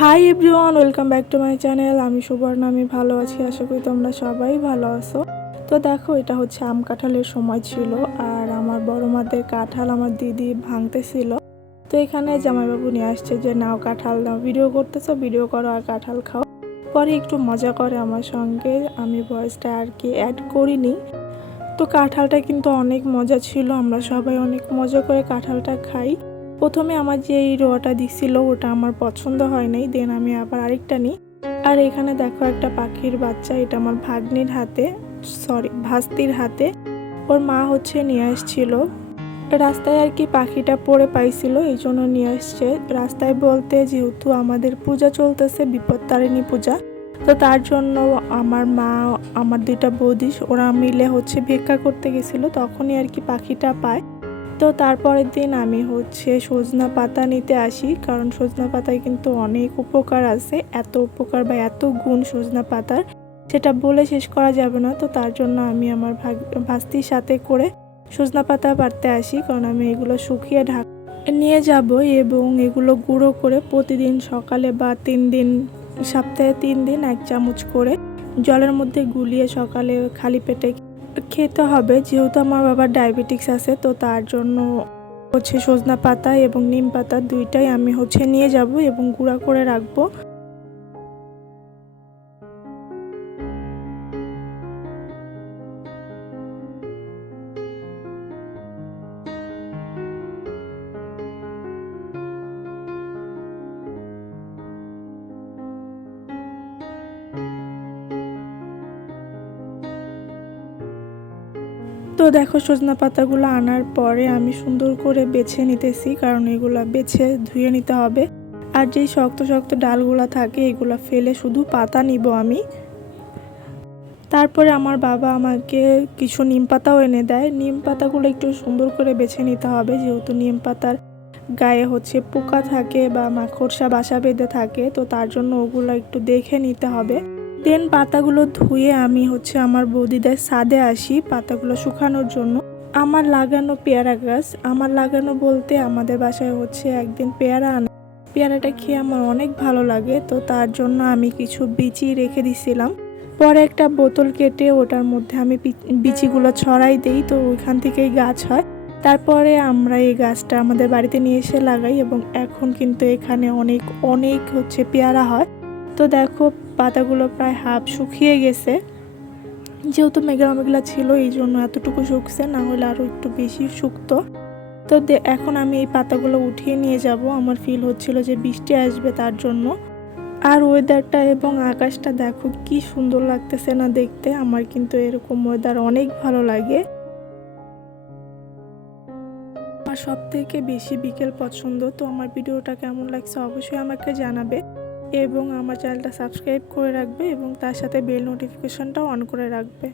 Hi everyone welcome back to my channel আমি সুবর্ণ, আমি ভালো আছি, আশা করি তোমরা সবাই ভালো আছো। তো দেখো, এটা হচ্ছে আম কাঁঠালের সময় ছিল আর আমার বড় মাদের কাঁঠাল আমার দিদি ভাঙতেছিল। তো এখানে জামাইবাবু নিয়ে আসছে যে, নাও কাঁঠাল নাও ভিডিও করতেছো ভিডিও করো আর কাঁঠাল খাও। পরে একটু মজা করে আমার সঙ্গে, আমি ভয়েসটা আর কি অ্যাড করিনি। তো কাঁঠালটা কিন্তু অনেক মজা ছিল, আমরা সবাই অনেক মজা করে কাঁঠালটা খাই। প্রথমে আমার যে এই রোয়াটা দিছিল, ওটা আমার পছন্দ হয় নাই, দেন আমি আবার আরেকটা নিই। আর এখানে দেখো একটা পাখির বাচ্চা, এটা আমার ভাগ্নির হাতে সরি ভাস্তির হাতে। ওর মা হচ্ছে নিয়ে আসছিল। রাস্তায় আর কি পাখিটা পড়ে পাইছিল, এই জন্য নিয়ে আসছে। রাস্তায় বলতে যেহেতু আমাদের পূজা চলতেছে বিপত্তারিণী পূজা, তো তার জন্য আমার মা, আমার দুইটা বৌদি, ওরা মিলে হচ্ছে ভিক্ষা করতে গেছিল, তখনই আর কি পাখিটা পায়। তো তারপরের দিন আমি হচ্ছে সজনা পাতা নিতে আসি, কারণ সজনা পাতায় কিন্তু অনেক উপকার আছে। এত উপকার বা এত গুণ সজনা পাতার, সেটা বলে শেষ করা যাবে না। তো তার জন্য আমি আমার ভাগ, ভাস্তির সাথে করে সজনা পাতা পারতে আসি, কারণ আমি এগুলো শুকিয়ে ঢাক, নিয়ে যাব এবং এগুলো গুঁড়ো করে প্রতিদিন সকালে বা তিন দিন, সপ্তাহে তিন দিন এক চামচ করে জলের মধ্যে গুলিয়ে সকালে খালি পেটে খেতে হবে। যেহেতু আমার বাবার ডায়াবেটিক্স আছে, তো তার জন্য হচ্ছে সজনা পাতা এবং নিম পাতা দুইটাই আমি হচ্ছে নিয়ে যাব এবং গুঁড়া করে রাখব। তো দেখো সজনা পাতাগুলো আনার পরে আমি সুন্দর করে বেছে নিতেছি, কারণ এগুলা বেছে ধুয়ে নিতে হবে। আর যেই শক্ত শক্ত ডালগুলো থাকে, এগুলো ফেলে শুধু পাতা নিব আমি। তারপরে আমার বাবা আমাকে কিছু নিম পাতাও এনে দেয়। নিম পাতাগুলো একটু সুন্দর করে বেছে নিতে হবে, যেহেতু নিম পাতার গায়ে হচ্ছে পোকা থাকে বা মাকড়সা বাসা বেঁধে থাকে, তো তার জন্য ওগুলো একটু দেখে নিতে হবে। দেন পাতাগুলো ধুয়ে আমি হচ্ছে আমার বৌদিদের ছাদে আসি পাতাগুলো শুকানোর জন্য। আমার লাগানো পেয়ারা গাছ, আমার লাগানো বলতে আমাদের বাসায় হচ্ছে একদিন পেয়ারা আনা। পেয়ারাটা খেয়ে আমার অনেক ভালো লাগে, তো তার জন্য আমি কিছু বিচি রেখে দিছিলাম। পরে একটা বোতল কেটে ওটার মধ্যে আমি বিচিগুলো ছড়াই দেই, তো ওইখান থেকেই গাছ হয়। তারপরে আমরা এই গাছটা আমাদের বাড়িতে নিয়ে এসে লাগাই এবং এখন কিন্তু এখানে অনেক অনেক হচ্ছে পেয়ারা হয়। তো দেখো, পাতাগুলো প্রায় হাফ শুকিয়ে গেছে। যেহেতু মেঘলা মেঘলা ছিল, এই জন্য এতটুকু শুকছে, না হলে আরও একটু বেশি শুকতো। তো এখন আমি এই পাতাগুলো উঠিয়ে নিয়ে যাব। আমার ফিল হচ্ছিল যে বৃষ্টি আসবে তার জন্য। আর ওয়েদারটা এবং আকাশটা দেখো, কি সুন্দর লাগতেছে না দেখতে। আমার কিন্তু এরকম ওয়েদার অনেক ভালো লাগে। আমার সব থেকে বেশি বিকেল পছন্দ। তো আমার ভিডিওটা কেমন লাগছে অবশ্যই আমাকে জানাবে। এবং আমার চ্যানেলটা সাবস্ক্রাইব করে রাখবে এবং তার সাথে বেল নোটিফিকেশনটাও অন করে রাখবে।